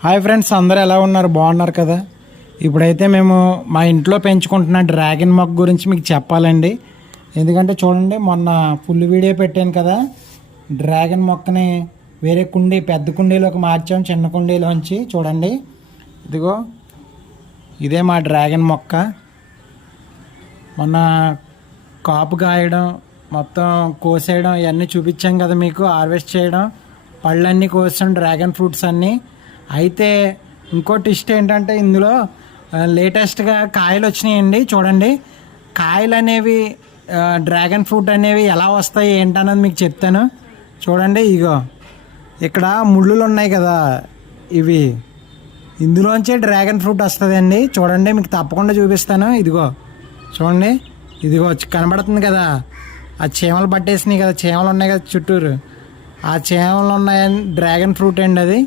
Hi friends, అందరూ ఎలా ఉన్నారు? బాగున్నారు కదా? ఇప్పుడైతే మేము మా ఇంట్లో పెంచుకుంటున్న డ్రాగన్ మొక్క గురించి మీకు చెప్పాలండి. ఎందుకంటే చూడండి, మొన్న ఫుల్ వీడియో పెట్టాను కదా, డ్రాగన్ మొక్కని వేరే కుండీ, పెద్ద కుండీలోకి మార్చాం, చిన్న కుండీలోంచి. చూడండి, ఇదిగో ఇదే మా డ్రాగన్ మొక్క. మొన్న కాపు కాయడం, మొత్తం కోసేయడం ఇవన్నీ చూపించాం కదా మీకు. హార్వెస్ట్ చేయడం, పళ్ళన్నీ కోసాం, డ్రాగన్ ఫ్రూట్స్ అన్నీ. అయితే ఇంకో ట్విస్ట్ ఏంటంటే, ఇందులో లేటెస్ట్గా కాయలు వచ్చినాయండి. చూడండి, కాయలు అనేవి డ్రాగన్ ఫ్రూట్ అనేవి ఎలా వస్తాయి ఏంటన్నది మీకు చెప్తాను. చూడండి, ఇగో ఇక్కడ ముళ్ళులు ఉన్నాయి కదా, ఇవి ఇందులోంచే డ్రాగన్ ఫ్రూట్ వస్తుందండి. చూడండి, మీకు తప్పకుండా చూపిస్తాను. ఇదిగో చూడండి, ఇదిగో కనబడుతుంది కదా, ఆ చీమలు పట్టేసినాయి కదా, చీమలు ఉన్నాయి కదా చుట్టూరు, ఆ చీమలు ఉన్నాయని డ్రాగన్ ఫ్రూట్ అండి అది.